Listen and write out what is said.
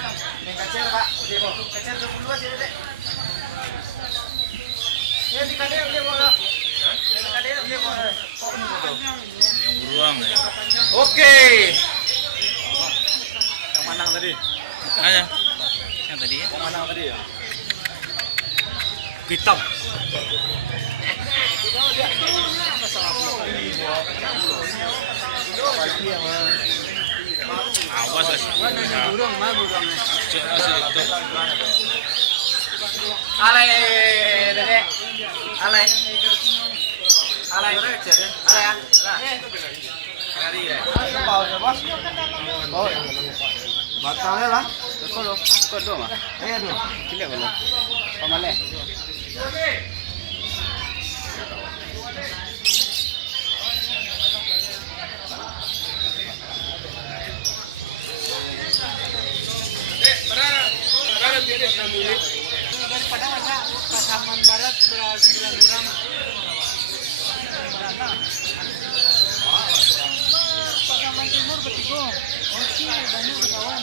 Yang kacer Pak. Kacer 20 aja deh. Ya di kadeo dia boleh. Yang kadeo dia boleh. Yang beruang ya. Oke. Yang mana tadi? Ayo. Yang tadi ya. Yang mana tadi ya? Hitam. Awas lah. Burung, mah burungnya. Ale, Dede. Ale. Ale. Ale ya. Kali ya. Bau ya, Bos. Bau. Batalnya lah. Kalau kedua mah. Ayo dulu. Pilih belum. Pamale. Daripada ada Pasaman Barat 9 orang. Pasaman Timur bertiga. Masih banyak kawan.